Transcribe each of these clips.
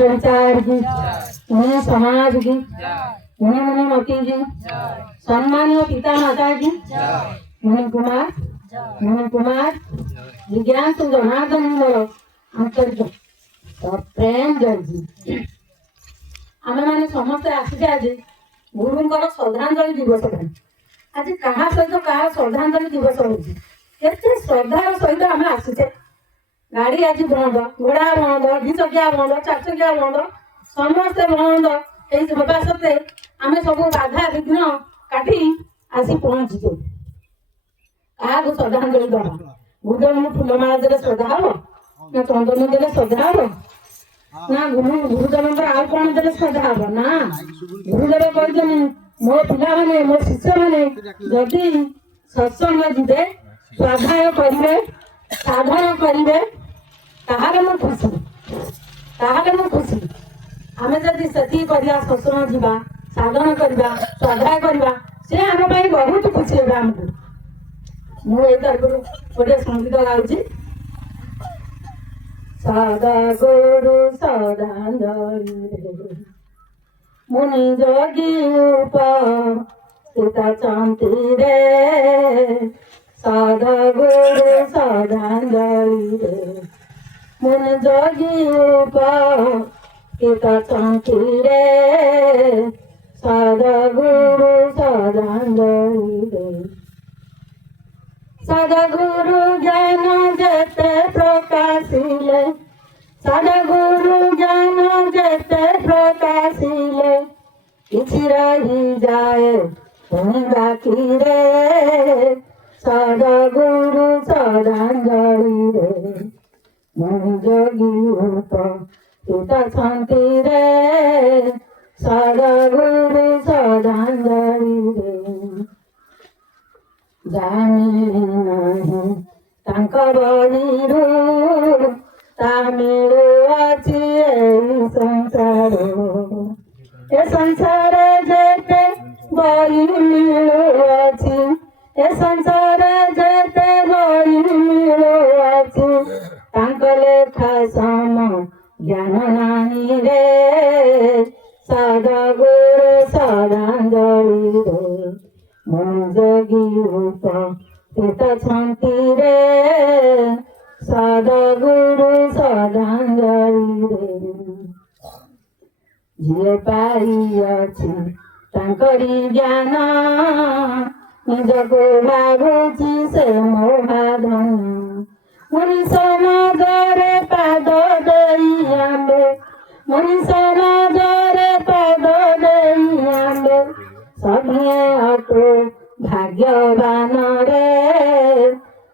विचार की मुनि समाज की मुनि मुनि मती की सम्मानीय पिता माता की मुनि कुमार विज्ञान तू जनार्दन मोर आंतरिक प्रेम जयजी आम मैंने समस्ते आसिचे आज गुरुंर श्रद्धांजलि दिवस आज क्या सहित क्या श्रद्धांजलि दिवस होती केते श्रद्धार सहित आम आसिचे गाड़ी आज बंद घोड़ा बंद दिचकिया बंद चारचकिया बंद समस्ते बंद ये सत्ते आम सब बाधा विघ्न काटी आसी पहुंचीचे क्या श्रद्धांजलि दवा गुरुदेव फुलमाला देले श्रद्धा हम ना चंदन देले श्रद्धा हम ना गुरुदेव आउ कौन देले श्रद्धा हम ना गुरुदेव कहते मो पिला माने मो शिष्य माने जदि सत्संग जीवे स्वाध्याय करेंगे साधन करेंगे ताहले मु खुशी आमे जदि सेठी करिया सत्संग जीवा साधन करवा स्वाध्याय करवा से आम पाई बहुत खुशी है आमको मुझे तरफ गोटे संगीत गाँची सदा गुरु सदांजलि मुनि जोगी उपस्थित शांति रे सदा गुरु सदांजलि रे मुनि जोगी उपस्थित शांति रे सदा गुरु सदांजलि रे सदगुरु ज्ञान जते प्रकाशिले सदगुरु ज्ञान जते प्रकाशिले किछि रही जाए पुनि बाकी रे सदगुरु सदांजलि रे मुनि जोगी उपस्थित शांति रे सदगुरु सदांजलि रे जानी नहीं तांका बड़ीरू तामिलु अछि एई संसार जेते बड़ी मिलु अछि ए संसार जेते बड़ी मिलु अछि तांका लेखा सम ज्ञान नाही रे सदगुरु सदांजलि रे मुनि जोगी उपस्थित शांति रे सदगुरु सदांजलि रे जे पाई अछि तांकरी ज्ञान निजको भाबुची से मोहाधन मुनि समाजरे पाद देई आंबे मुनि समाजरे पाद देई आंबे सभिए अटो भाग्यवान रे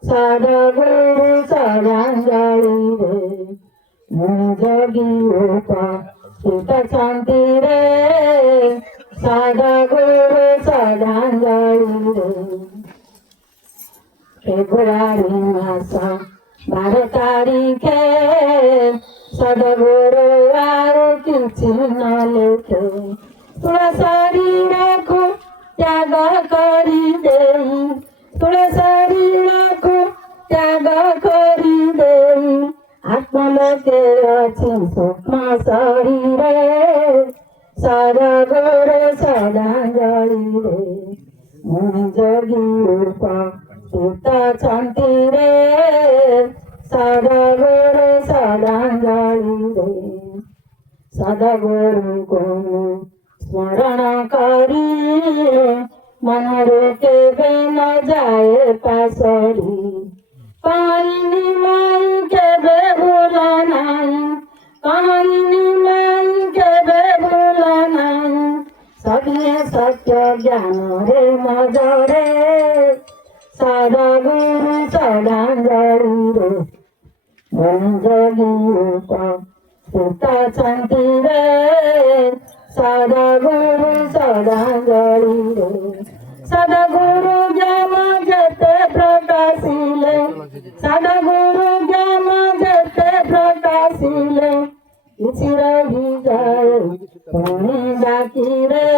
सदगुरु सदांजलि रे मुनि जोगी उपस्थित शांति रे सदगुरु सदांजलि रे फेब्रुआरी मास 12 तारीखे सदगुरु आरु किछि न लेखे तुला शरीर को त्याग करी देई तुला शरीर को त्याग करी देई आत्मलोके अछि सूक्ष्म शरीर सदगुरु सदांजलि रे मुनि जोगी उपस्थित शांति रे सदगुरु सदांजलि रे सदगुरु को स्मरण करी मनरु केबे न जाए पासरी कहिनी माई केबे भूल नाही कहिनी माई केबे भूल नाही सभिए सत्य ज्ञान रे मजरे सदगुरु सदांजलि रे मुनि जोगी उपस्थित शांति रे सदगुरु सदांजलि रे सदगुरु ज्ञान जते प्रकाशिले सदगुरु ज्ञान जते प्रकाशिले किछि रही जाए पुनि बाकी रे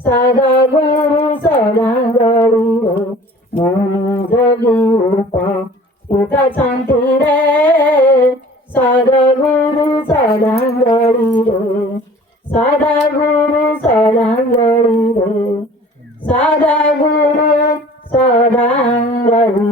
सदगुरु सदांजलि रे मुनि जोगी उपस्थित शांति रे साधा गुरु साधांगडी रे साधा गुरु साधांगडी रे साधा गुरु साधांगडी